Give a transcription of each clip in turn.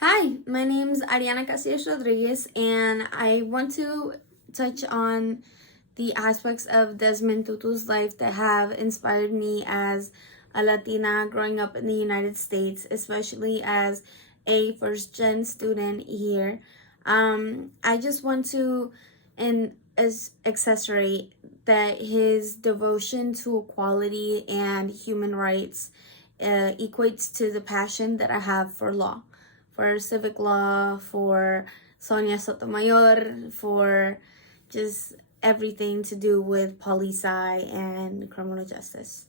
Hi, my name is Ariana Casillas Rodriguez, and I want to touch on the aspects of Desmond Tutu's life that have inspired me as a Latina growing up in the United States, especially as a first gen student here. I just want to as accessory that his devotion to equality and human rights equates to the passion that I have for law, for civic law, for Sonia Sotomayor, for just everything to do with poli-sci and criminal justice.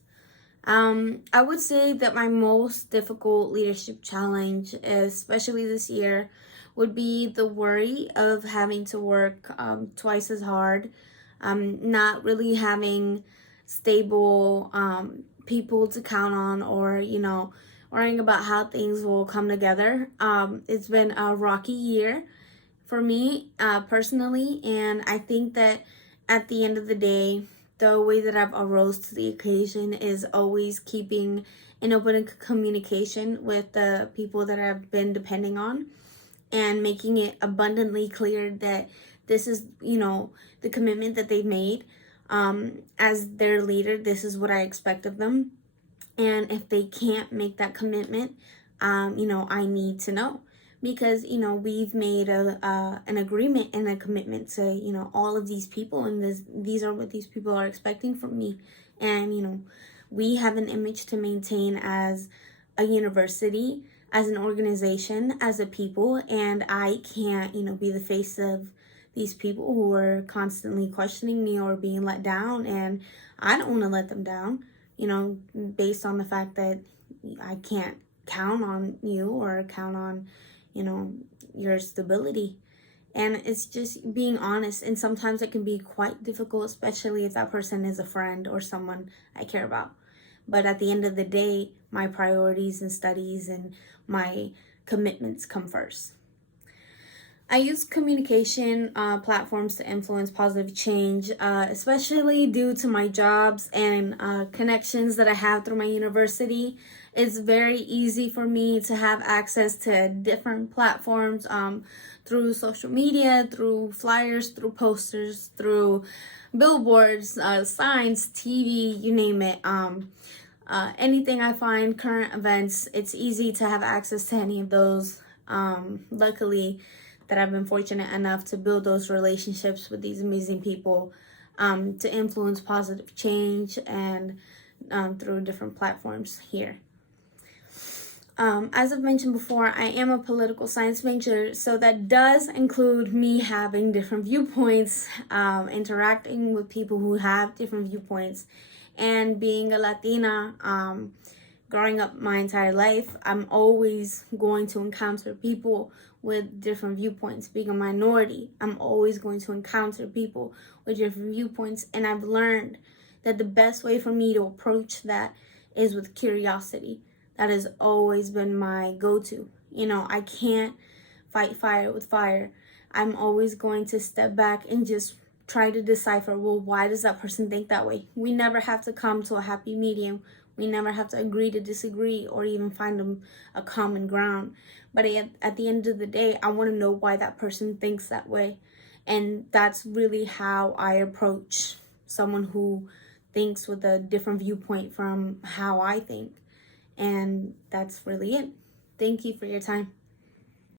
I would say that my most difficult leadership challenge, especially this year, would be the worry of having to work twice as hard, not really having stable people to count on, or worrying about how things will come together. It's been a rocky year for me personally, and I think that at the end of the day, the way that I've arose to the occasion is always keeping an open communication with the people that I've been depending on, and making it abundantly clear that this is, the commitment that they've made. As their leader, this is what I expect of them. And if they can't make that commitment, I need to know, because we've made an agreement and a commitment to all of these people, and these are what these people are expecting from me. And we have an image to maintain as a university, as an organization, as a people, and I can't be the face of these people who are constantly questioning me or being let down, and I don't want to let them down, based on the fact that I can't count on you or count on, your stability. And it's just being honest. And sometimes it can be quite difficult, especially if that person is a friend or someone I care about. But at the end of the day, my priorities and studies and my commitments come first. I use communication platforms to influence positive change, especially due to my jobs and connections that I have through my university. It's very easy for me to have access to different platforms through social media, through flyers, through posters, through billboards, signs, TV, you name it. Anything I find, current events, it's easy to have access to any of those. Luckily, that I've been fortunate enough to build those relationships with these amazing people, to influence positive change, and through different platforms here. As I've mentioned before, I am a political science major, so that does include me having different viewpoints, interacting with people who have different viewpoints, and being a Latina. Growing up my entire life, I'm always going to encounter people with different viewpoints. Being a minority, I'm always going to encounter people with different viewpoints. And I've learned that the best way for me to approach that is with curiosity. That has always been my go-to. I can't fight fire with fire. I'm always going to step back and just try to decipher, well, why does that person think that way? We never have to come to a happy medium. We never have to agree to disagree or even find a common ground. But at the end of the day, I want to know why that person thinks that way. And that's really how I approach someone who thinks with a different viewpoint from how I think. And that's really it. Thank you for your time.